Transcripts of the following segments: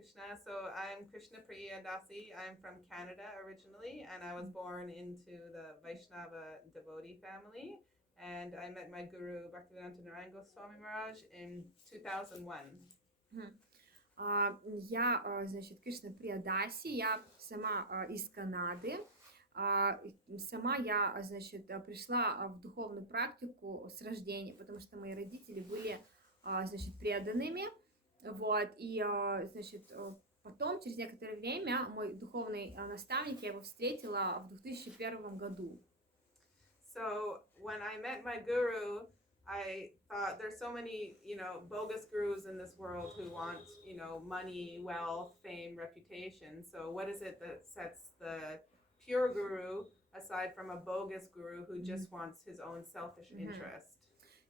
Krishna. So I'm Krishna Priya Dasi. I'm from Canada originally, and I was born into the Vaishnava devotee family. And I met my guru Bhaktivedanta Narayan Goswami Maharaj in 2001. Я, значит, Кришна Прия Даси, я сама из Канады. Сама я, значит, пришла в духовную практику с рождения, потому что мои родители были, значит, преданными. Вот, и, значит, потом, через некоторое время, мой духовный наставник, я его встретила в 2001 году. So when I met my guru, I thought there's so many, bogus gurus in this world who want, money, wealth, fame, reputation. So what is it that sets the pure guru aside from a bogus guru who just wants his own selfish interest?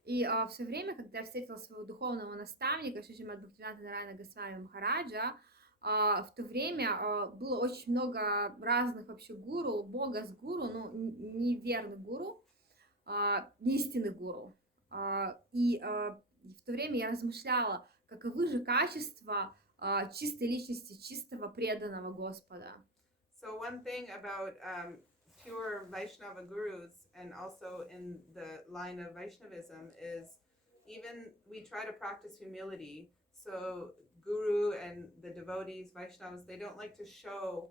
И в свое время, когда я встретила своего духовного наставника, Шримад Бхактивинода Нараяна Госвами Махараджа, в то время было очень много разных вообще гуру, богас-гуру, ну, неверный гуру, не истинный гуру. И в то время я размышляла, каковы же качества чистой личности, чистого преданного Господа. So one thing about pure Vaishnava gurus and also in the line of Vaishnavism is even we try to practice humility. So guru and the devotees, Vaishnavas, they don't like to show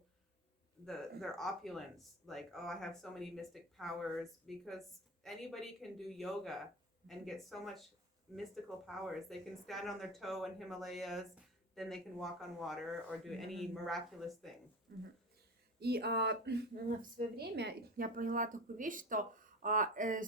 their opulence, like, oh, I have so many mystic powers, because anybody can do yoga and get so much mystical powers. They can stand on their toe in Himalayas, then they can walk on water or do any miraculous thing. И в свое время я поняла такую вещь, что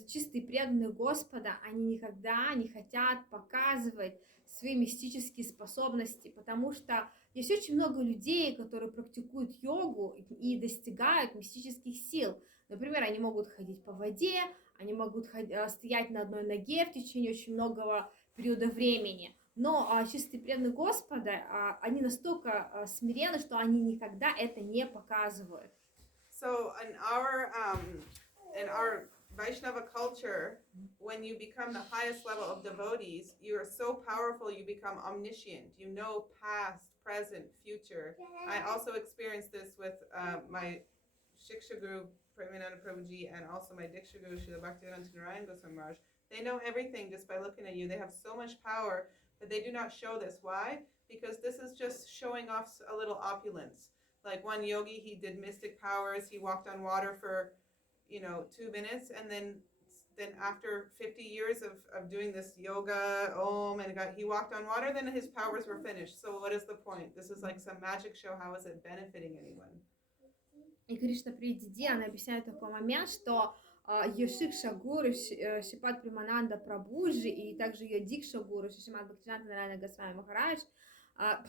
чистые преданные Господа, они никогда не хотят показывать свои мистические способности, потому что есть очень много людей, которые практикуют йогу и достигают мистических сил. Например, они могут ходить по воде, они могут стоять на одной ноге в течение очень многого периода времени. Но чистые преданные Господа, они настолько смиренны, что они никогда это не показывают. So in our Vaishnava culture, when you become the highest level of devotees, you are so powerful, you become omniscient. You know past, present, future. I also experienced this with my Shiksha Guru, Premananda Prabhuji, and also my Diksha Guru, Srila Bhaktivedanta Narayan Goswami Maharaj. They know everything just by looking at you. They have so much power, but they do not show this. Why? Because this is just showing off a little opulence. Like one yogi, he did mystic powers. He walked on water for, 2 minutes, and then after 50 years of doing this yoga, and he walked on water, then his powers were finished. So what is the point? This is like some magic show. How is it benefiting anyone? И Кришна Приди, она объясняет такой момент, что ее Шикша Гуру, Шипат Примананда Прабhuji, и также ее Дикша Гуру, Шримад Бхактивинода Нараяна Госвами Махарадж,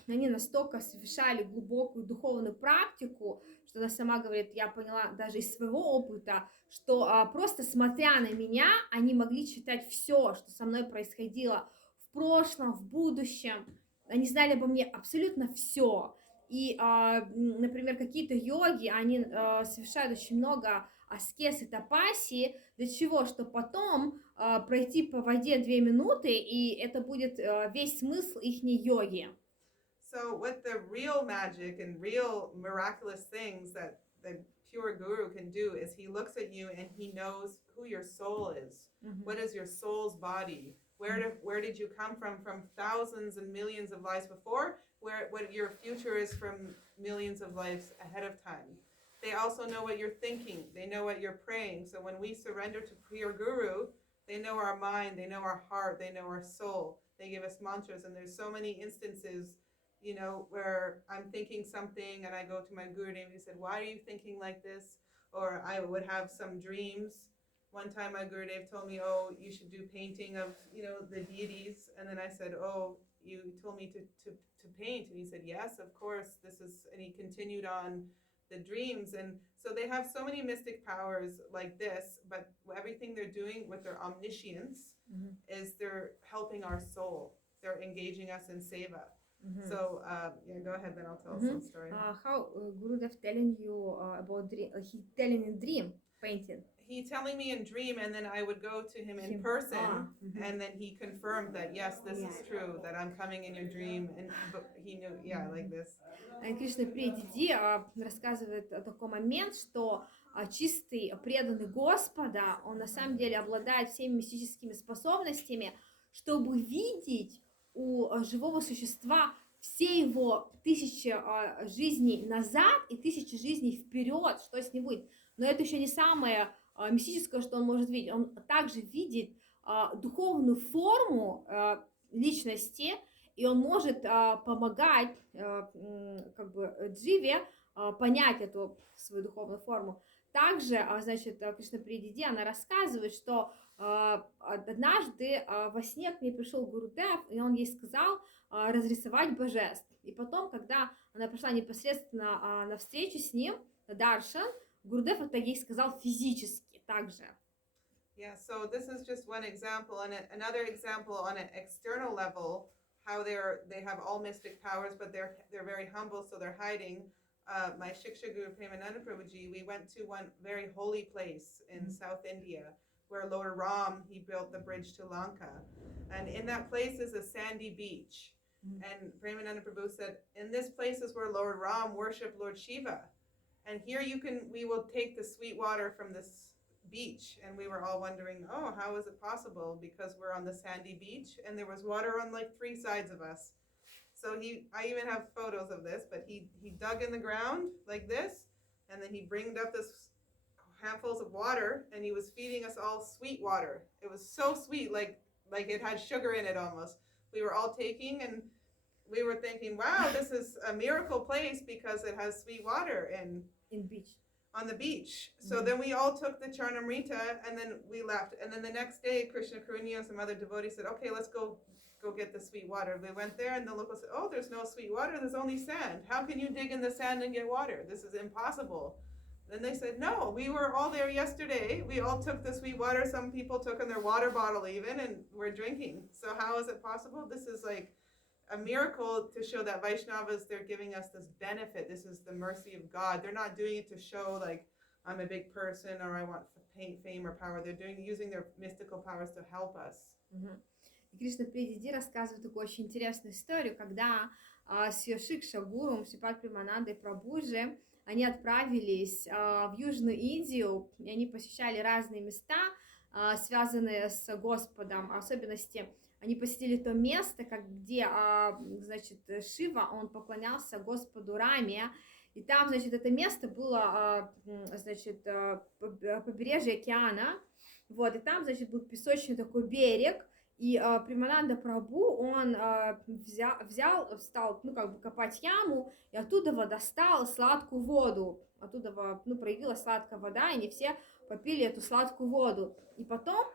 они настолько совершали глубокую духовную практику, что она сама говорит, я поняла даже из своего опыта, что просто смотря на меня, они могли читать все, что со мной происходило в прошлом, в будущем. Они знали обо мне абсолютно все. И, например, какие-то йоги, они совершают очень много аскез и тапаси, для чего? Чтобы потом пройти по воде 2 минуты, и это будет весь смысл ихней йоги. So what the real magic and real miraculous things that the pure guru can do is he looks at you and he knows who your soul is. What is your soul's body? Where did you come from thousands and millions of lives before? What your future is from millions of lives ahead of time. They also know what you're thinking. They know what you're praying. So when we surrender to pure guru, they know our mind, they know our heart, they know our soul. They give us mantras, and there's so many instances, where I'm thinking something and I go to my Gurudev and he said, why are you thinking like this? Or I would have some dreams. One time my Gurudev told me, oh, you should do painting of, the deities. And then I said, oh, you told me to paint. And he said, yes, of course. And he continued on the dreams. And so they have so many mystic powers like this, but everything they're doing with their omniscience is they're helping our soul. They're engaging us in seva. So, go ahead, then I'll tell some story. How Gurudev telling you about dream? He telling in dream painting? he telling me in dream, and then I would go to him in Him. person, Mhm. and then he confirmed that yes, this is true, that I'm coming in your dream, and he knew, yeah, like this. Кришна Прия Диди рассказывает о такой момент, что чистый, преданный Господа, он на самом деле обладает всеми мистическими способностями, чтобы видеть у живого существа все его 1000 жизней назад и 1000 жизней вперед, что с ним будет. Но это еще не самое мистическое, что он может видеть. Он также видит духовную форму личности, и он может помогать как бы дживе понять эту свою духовную форму. Также, значит, Кришна Прия Диди, она рассказывает, что однажды во сне к ней пришел Гурудев, и он ей сказал разрисовать божеств. И потом, когда она пришла непосредственно на встречу с ним, на даршан, Гурудев это ей сказал физически также. Yeah, so this is just one example, and another example on an external level, how they have all mystic powers, but they're very humble, so they're hiding. My Shiksha Guru Premananda Prabhuji, we went to one very holy place in South India, where Lord Ram, he built the bridge to Lanka, and in that place is a sandy beach. And Premananda Prabhu said, in this place is where Lord Ram worshipped Lord Shiva, and here we will take the sweet water from this beach. And we were all wondering, oh, how is it possible? Because we're on the sandy beach and there was water on like 3 sides of us. So I even have photos of this, but he dug in the ground like this, and then he bringed up this handfuls of water, and he was feeding us all sweet water. It was so sweet, like it had sugar in it almost. We were all taking, and we were thinking, wow, this is a miracle place because it has sweet water and Beach. on the beach. So then we all took the Charnamrita, and then we left. And then the next day, Krishna Karunya and some other devotees said, okay, let's go get the sweet water. We went there, and the local said, oh, there's no sweet water, there's only sand. How can you dig in the sand and get water? This is impossible. Then they said, no, we were all there yesterday. We all took the sweet water. Some people took in their water bottle even, and we're drinking. So how is it possible? This is like a miracle to show that Vaishnavas, they're giving us this benefit. This is the mercy of God. They're not doing it to show like I'm a big person or I want fame or power. They're using their mystical powers to help us. И Кришна Прия Диди рассказывает такую очень интересную историю, когда с Йошикша Гуру, Шрипад Преманандой Прабхуджи, они отправились в Южную Индию, и они посещали разные места, связанные с Господом, в особенности они посетили то место, где, значит, Шива, он поклонялся Господу Раме, и там, значит, это место было, значит, побережье океана, вот, и там, значит, был песочный такой берег, и Премананда Прабху, он стал, ну, как бы копать яму, и оттуда достал сладкую воду, оттуда, ну, проявилась сладкая вода, и они все попили эту сладкую воду, и потом,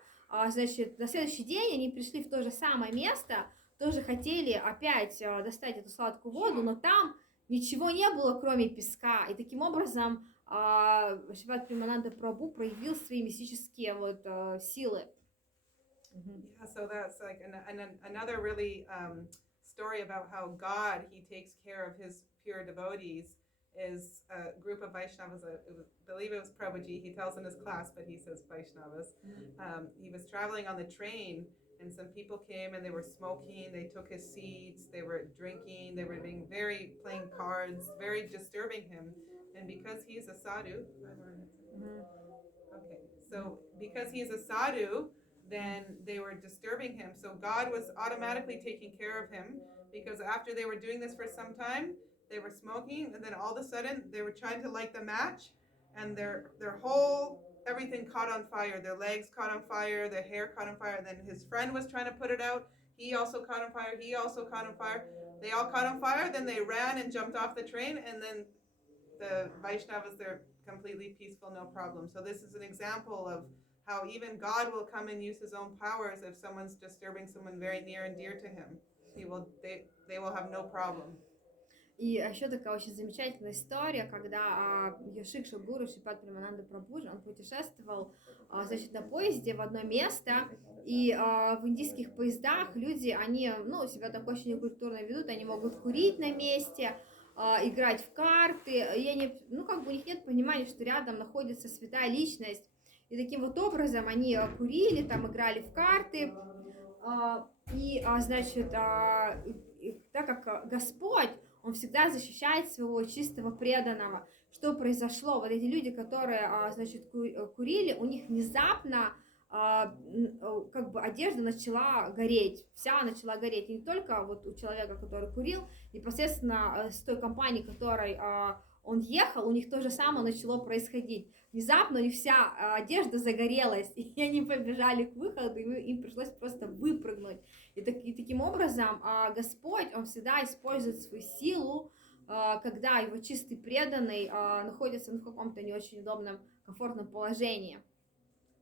значит, на следующий день они пришли в то же самое место, тоже хотели опять достать эту сладкую воду, но там ничего не было, кроме песка. И таким образом Шрипад Премананда Прабху проявил свои мистические вот силы. Yeah, so that's like another really story about how God, he takes care of his pure devotees. Is a group of Vaishnavas, I believe it was Prabhuji, he tells in his class, but he says Vaishnavas. He was traveling on the train, and some people came and they were smoking, they took his seeds, they were drinking, they were playing cards, very disturbing him. And because he's a sadhu, okay, so because he's a sadhu, then they were disturbing him. So God was automatically taking care of him, because after they were doing this for some time, they were smoking, and then all of a sudden they were trying to light the match, and their whole everything caught on fire. Their legs caught on fire, their hair caught on fire. And then his friend was trying to put it out. He also caught on fire. He also caught on fire. They all caught on fire. Then they ran and jumped off the train. And then the Vaishnavas, they're completely peaceful, no problem. So this is an example of how even God will come and use his own powers if someone's disturbing someone very near and dear to him. They will have no problem. И еще такая очень замечательная история, когда Йошикша Гуру Шрипад Премананда Прабхуджи, он путешествовал, значит, на поезде в одно место, и в индийских поездах люди, они, ну, себя так очень некультурно ведут, они могут курить на месте, играть в карты, и они, ну, как бы у них нет понимания, что рядом находится святая личность, И таким вот образом они курили, там играли в карты, значит, так как Господь, Он всегда защищает своего чистого преданного. Что произошло? Вот эти люди, которые, значит, курили, у них внезапно как бы одежда начала гореть, вся начала гореть. И не только вот у человека, который курил, непосредственно с той компанией, которой он ехал, у них то же самое начало происходить. Внезапно у них вся одежда загорелась, и они побежали к выходу, и им пришлось просто выпрыгнуть. И таким образом Господь, Он всегда использует свою силу, когда его чистый преданный находится в каком-то не очень удобном, комфортном положении.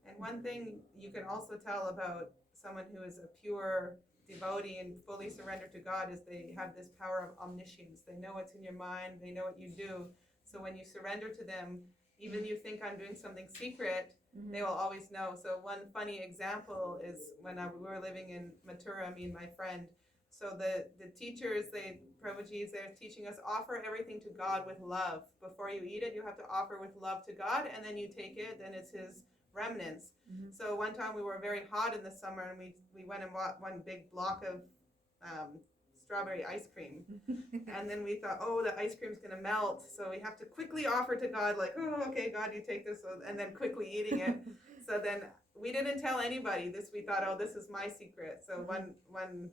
And one thing you can also tell about someone who is a pure devotee and fully surrendered to God is they have this power of omniscience. They know what's in your mind, they know what you do. So when you surrender to them, even you think I'm doing something secret, they will always know. So one funny example is when we were living in Mathura, me and my friend. So the teachers, Prabhuji's, they're teaching us, offer everything to God with love. Before you eat it, you have to offer with love to God, and then you take it, then it's His remnants. So one time we were very hot in the summer, and we went and bought one big block of strawberry ice cream. And then we thought, oh, the ice cream's going to melt, so we have to quickly offer to God, like, oh, okay, God, you take this, and then quickly eating it. So then we didn't tell anybody this. We thought, oh, this is my secret. So one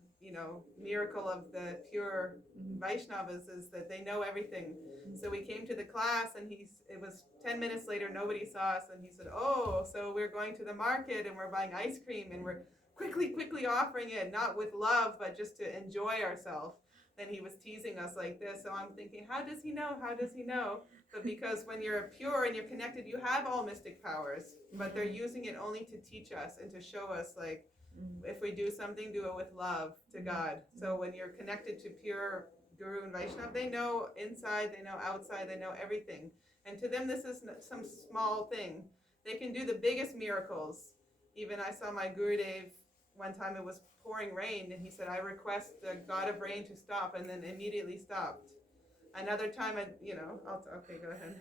miracle of the pure Vaishnavas is that they know everything. So we came to the class, and it was 10 minutes later, nobody saw us, and he said, oh, so we're going to the market, and we're buying ice cream, and we're quickly offering it, not with love, but just to enjoy ourselves. Then he was teasing us like this. So I'm thinking, how does he know? How does he know? But because when you're pure and you're connected, you have all mystic powers, but they're using it only to teach us and to show us, like, if we do something, do it with love to God. So when you're connected to pure Guru and Vaishnav, they know inside, they know outside, they know everything. And to them, this is some small thing. They can do the biggest miracles. Even I saw my Gurudev one time, it was pouring rain, and he said, I request the God of rain to stop, and then immediately stopped. Another time, okay, go ahead.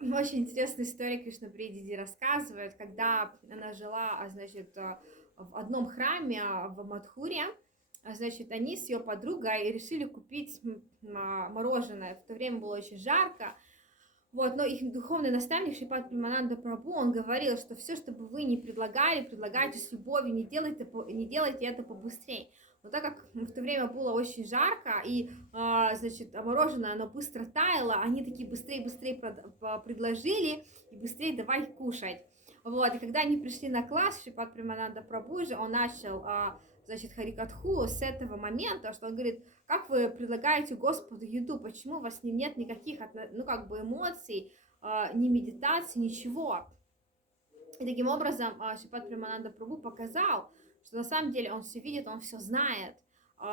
Очень интересная история Кришна Прия Диди рассказывает, когда она жила, значит, в одном храме в Мадхуре, значит, они с ее подругой решили купить мороженое. В то время было очень жарко. Вот, но их духовный наставник Шрипад Примананда Прабху, он говорил, что все, что бы вы ни предлагали, предлагайте с любовью, не делайте это побыстрее. Но так как в то время было очень жарко, и, значит, мороженое, оно быстро таяло, они такие быстрее предложили, и быстрее давай кушать. Вот, и когда они пришли на класс, Шрипад Примананда Прабху же, он начал, значит, Харикатху с этого момента, что он говорит, как вы предлагаете Господу еду, почему у вас нет никаких, эмоций, ни медитации, ничего. И таким образом Шрипад Примананда Прабху показал, что на самом деле он все видит, он все знает.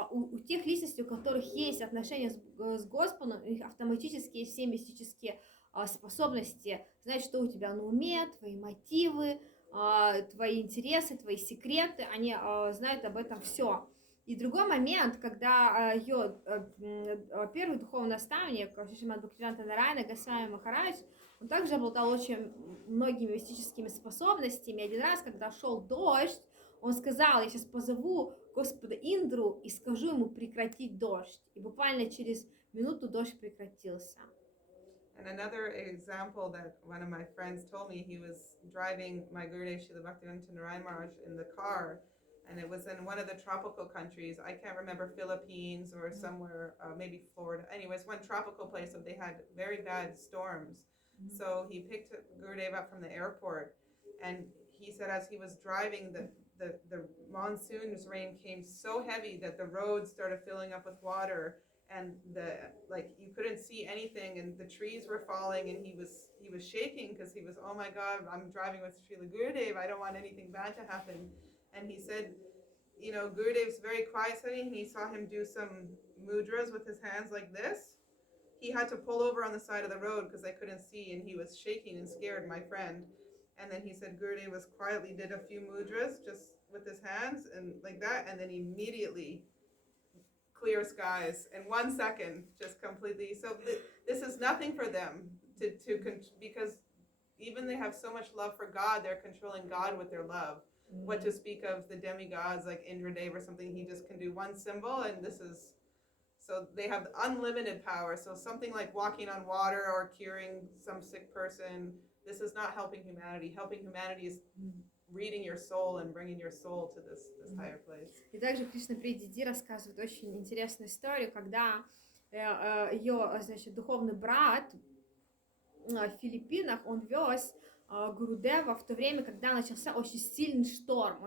У тех личностей, у которых есть отношения с Господом, у них автоматически есть все мистические способности знать, что у тебя на уме, твои мотивы, твои интересы, твои секреты, они знают об этом все. И другой момент, когда ее первый духовный наставник, Шримад Бхактивинода Нараяна Госвами Махарадж, он также обладал очень многими мистическими способностями. Один раз, когда шел дождь, он сказал, я сейчас позову Господа Индру и скажу ему прекратить дождь. И буквально через минуту дождь прекратился. And another example that one of my friends told me, he was driving my Gurudev Srila Bhaktivedanta Narayan Maharaj in the car, and it was in one of the tropical countries. I can't remember, Philippines or somewhere, maybe Florida. Anyways, one tropical place, so they had very bad storms. So he picked Gurudev up from the airport, and he said as he was driving, the monsoon's rain came so heavy that the roads started filling up with water, and you couldn't see anything, and the trees were falling, and he was shaking because he was, oh my God, I'm driving with Srila Gurudev, I don't want anything bad to happen. And he said, Gurudev's very quiet setting. He saw him do some mudras with his hands like this. He had to pull over on the side of the road because I couldn't see, and he was shaking and scared, my friend. And then he said Gurudev was quietly did a few mudras just with his hands and like that, and then immediately clear skies in 1 second, just completely. So this is nothing for them to because even they have so much love for God, they're controlling God with their love. What to speak of the demigods like Indradev or something, he just can do one symbol, and this is, so they have unlimited power. So something like walking on water or curing some sick person, this is not helping humanity. Helping humanity is reading your soul and bringing your soul to this higher place. И также Кришна Прия Диди рассказывает очень интересную историю, когда ее, значит, духовный брат в Филиппинах, он вез Гурудева в то время, когда начался очень сильный шторм,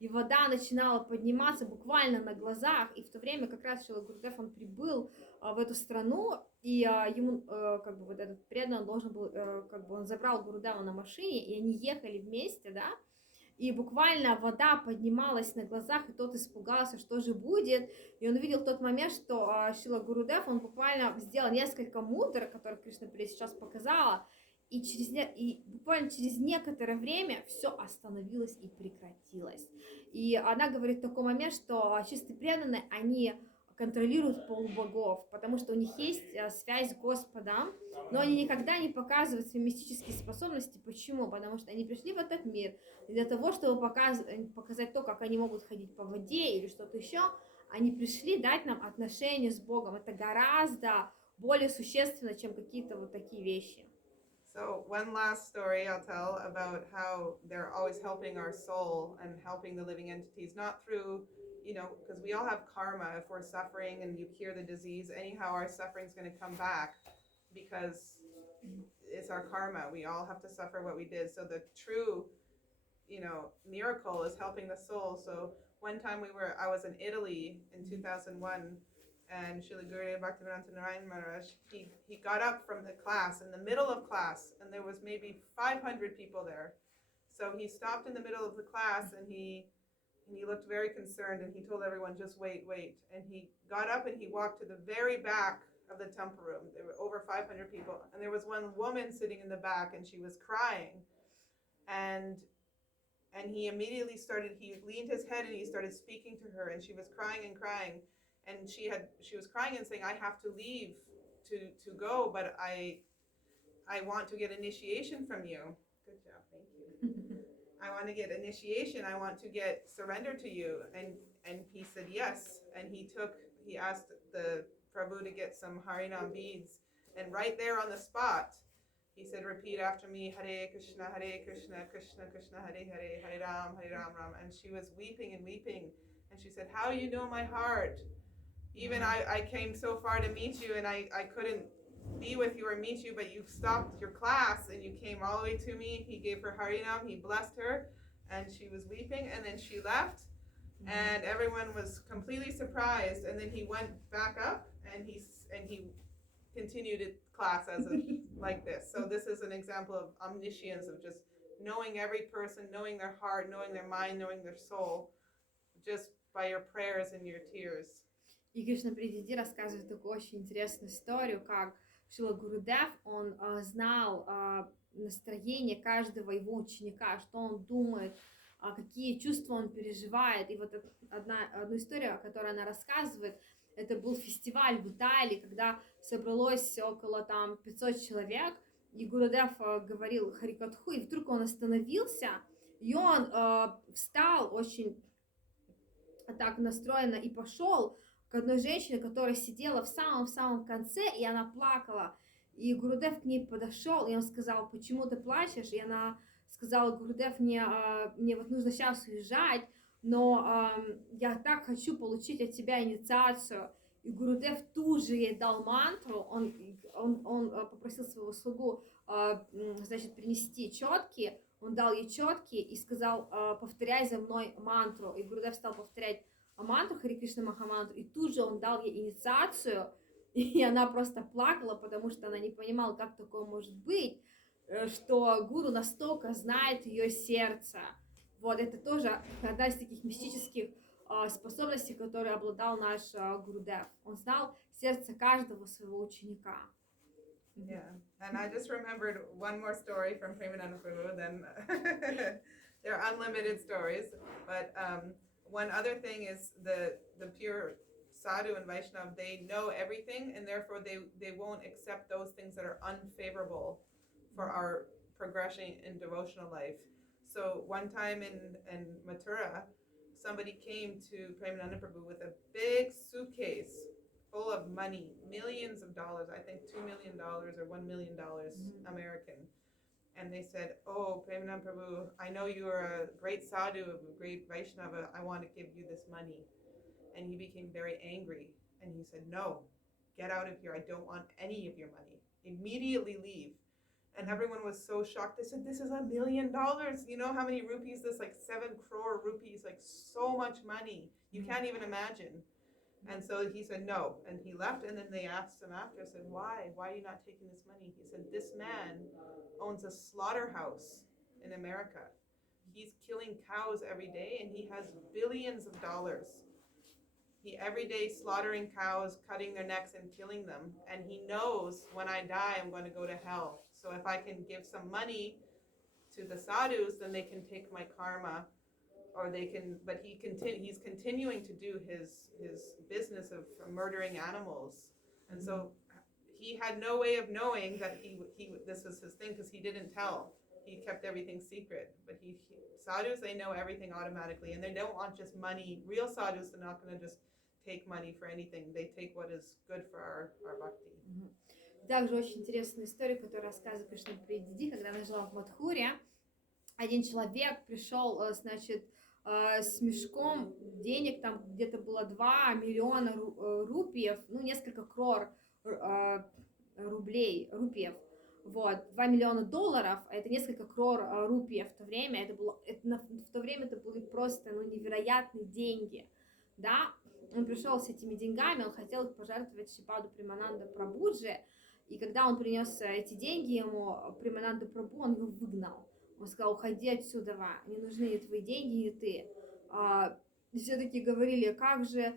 и вода начинала подниматься буквально на глазах, и в то время как раз Шрила Гурудев, он прибыл в эту страну, и ему, как бы, вот этот преданный, он должен был, как бы, он забрал Гурудева на машине, и они ехали вместе, да, и буквально вода поднималась на глазах, и тот испугался, что же будет, и он увидел в тот момент, что Шрила Гурудев, он буквально сделал несколько мудр, которые Кришна Прия сейчас показала, и буквально через некоторое время все остановилось и прекратилось. И она говорит в такой момент, что чистые преданные, они контролируют полубогов, потому что у них есть связь с Господом, но они никогда не показывают свои мистические способности. Почему? Потому что они пришли в этот мир для того, чтобы показать то, как они могут ходить по воде или что-то еще. Они пришли дать нам отношения с Богом. Это гораздо более существенно, чем какие-то вот такие вещи. So one last story I'll tell about how they're always helping our soul and helping the living entities, not through, you know, because we all have karma. If we're suffering and you cure the disease, anyhow, our suffering's going to come back because it's our karma. We all have to suffer what we did. So the true, you know, miracle is helping the soul. So one time I was in Italy in 2001, and Srila Gurudev Bhaktivedanta Narayan Maharaj, he got up from the class, in the middle of class, and there was maybe 500 people there. So he stopped in the middle of the class, and he looked very concerned, and he told everyone, just wait. And he got up and he walked to the very back of the temple room. There were over 500 people, and there was one woman sitting in the back, and she was crying. And he immediately he leaned his head and he started speaking to her, and she was crying and crying. And she was crying and saying, I have to leave to go, but I want to get initiation from you. Good job, thank you. I want to get initiation. I want to get surrender to you. And he said yes. And he asked the Prabhu to get some Harinam beads. And right there on the spot, he said, repeat after me, Hare Krishna, Krishna Krishna, Hare Hare, Hare Ram, Ram. And she was weeping and weeping. And she said, how you know my heart? Even I came so far to meet you, and I couldn't be with you or meet you, but you stopped your class and you came all the way to me. He gave her Harinam, he blessed her, and she was weeping, and then she left, and everyone was completely surprised. And then he went back up, and he continued his class as like this. So this is an example of omniscience, of just knowing every person, knowing their heart, knowing their mind, knowing their soul, just by your prayers and your tears. И Кришна Прия Диди рассказывает такую очень интересную историю, как Шрила Гурудев, он знал настроение каждого его ученика, что он думает, какие чувства он переживает. И вот одну историю, которую она рассказывает, это был фестиваль в Италии, когда собралось около 500 человек, и Гурудев говорил Харикатху, и вдруг он остановился, и он встал очень так настроенно и пошел к одной женщине, которая сидела в самом конце, и она плакала. И Гурудев к ней подошел, и он сказал, почему ты плачешь? И она сказала, Гурудев, мне вот нужно сейчас уезжать, но я так хочу получить от тебя инициацию. И Гурудев тут же ей дал мантру, он попросил своего слугу, значит, принести четки, он дал ей четки и сказал, повторяй за мной мантру. И Гурудев стал повторять мантру, Хари Кришна Махамантру, и тут же он дал ей инициацию, и она просто плакала, потому что она не понимала, как такое может быть, что гуру настолько знает ее сердце. Вот, это тоже одна из таких мистических способностей, которой обладал наш Гурудев. Он знал сердце каждого своего ученика. Yeah, and I just remembered one more story from Premananda Prabhu, then there are unlimited stories, but one other thing is the pure sadhu and Vaishnav, they know everything, and therefore they won't accept those things that are unfavorable for our progression in devotional life. So one time in Mathura, somebody came to Premananda Prabhu with a big suitcase full of money, millions of dollars, I think $2 million or $1 million American. And they said, oh, Premananda Prabhu, I know you are a great sadhu, a great Vaishnava, I want to give you this money. And he became very angry. And he said, no, get out of here. I don't want any of your money. Immediately leave. And everyone was so shocked. They said, this is $1 million. You know how many rupees this, like 7 crore rupees, like so much money. You can't even imagine. And so he said, no. And he left. And then they asked him after, said, why? Why are you not taking this money? He said, this man owns a slaughterhouse in America. He's killing cows every day and he has billions of dollars. He every day slaughtering cows, cutting their necks and killing them. And he knows when I die, I'm going to go to hell. So if I can give some money to the sadhus, then they can take my karma, or they can, but he's continuing to do his business of murdering animals. And so he had no way of knowing that this was his thing, because he didn't tell. He kept everything secret. But sadhus, they know everything automatically, and they don't want just money. Real sadhus are not going to just take money for anything. They take what is good for our bhakti. Также очень интересная история, которую рассказывает Кришна Приya, когда она жила в Мадхуре. Один человек пришел, значит, с мешком денег, там где-то было 2 миллиона рупиев, ну, несколько крор рупиев. Вот, 2 миллиона долларов, а это несколько крор рупиев в то время, в то время это были просто, ну, невероятные деньги, да. Он пришел с этими деньгами, он хотел их пожертвовать Шрипаду Премананда Прабхуджи, и когда он принес эти деньги ему, Премананда Прабху, он его выгнал. Он сказал, уходи отсюда, не нужны ни твои деньги, ни ты. И все-таки говорили, как же,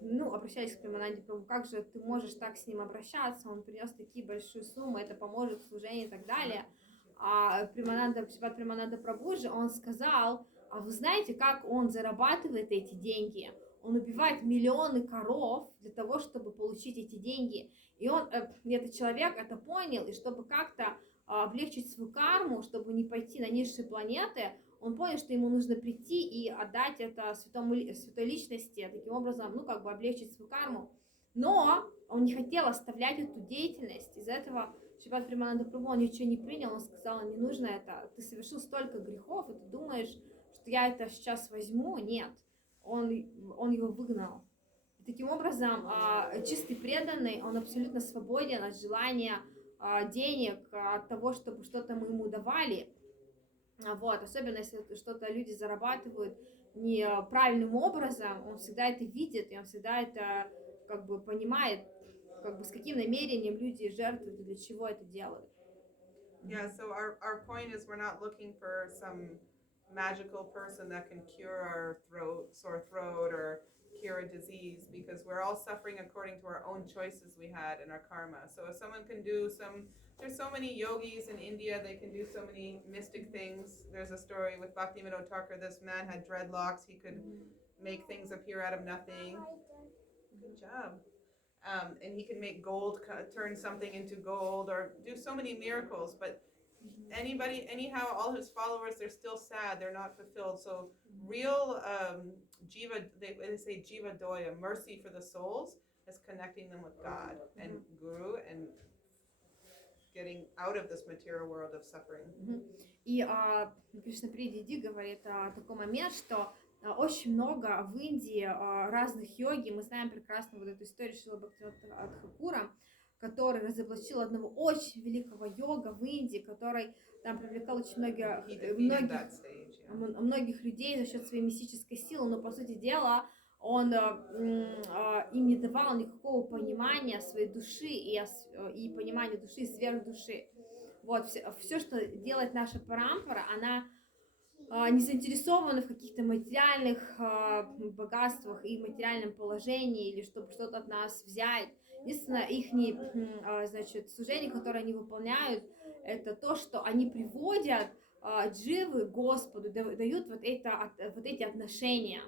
ну, обращались к Премананде Прабху, как же ты можешь так с ним обращаться, он принес такие большие суммы, это поможет в служении и так далее. А Шрипад Премананда Прабхуджи, он сказал, а вы знаете, как он зарабатывает эти деньги? Он убивает миллионы коров для того, чтобы получить эти деньги. И этот человек это понял, и чтобы как-то облегчить свою карму, чтобы не пойти на низшие планеты, он понял, что ему нужно прийти и отдать это святой личности, таким образом, ну, как бы облегчить свою карму. Но он не хотел оставлять эту деятельность. Из-за этого Шрипад Премананда Прабху, он ничего не принял, он сказал, не нужно это, ты совершил столько грехов, и ты думаешь, что я это сейчас возьму? Нет. Он его выгнал. И таким образом, чистый преданный, он абсолютно свободен от желания денег, от того, чтобы что-то мы ему давали. Вот. Особенно, если что-то люди зарабатывают неправильным образом, он всегда это видит, и он всегда это как бы понимает, как бы с каким намерением люди жертвуют и для чего это делают. Yeah, so our point is we're not looking for some magical person that can cure our sore throat or cure a disease, because we're all suffering according to our own choices we had in our karma. So if someone can do there's so many yogis in India, they can do so many mystic things. There's a story with Bhaktivinoda Thakur, this man had dreadlocks, he could make things appear out of nothing. Good job. And he can make gold, turn something into gold, or do so many miracles, but anyhow, all his followers, they're still sad, they're not fulfilled. So real jiva, they say jiva doya, mercy for the souls, is connecting them with God and Guru and getting out of this material world of suffering. И Кришна Приya говорит такой момент, что очень много в Индии разных йоги. Мы знаем прекрасно вот эту историю Шрилы Бхактивинода Тхакура, который разоблачил одного очень великого йога в Индии, который там привлекал очень многих людей за счет своей мистической силы, но по сути дела он им не давал никакого понимания своей души и понимания души и сверхдуши. Вот, все, что делает наша парампара, она не заинтересованы в каких-то материальных богатствах и материальном положении, или чтобы что-то от нас взять. Единственное, их значит, служение, которое они выполняют, это то, что они приводят дживы к Господу, дают вот эти отношения.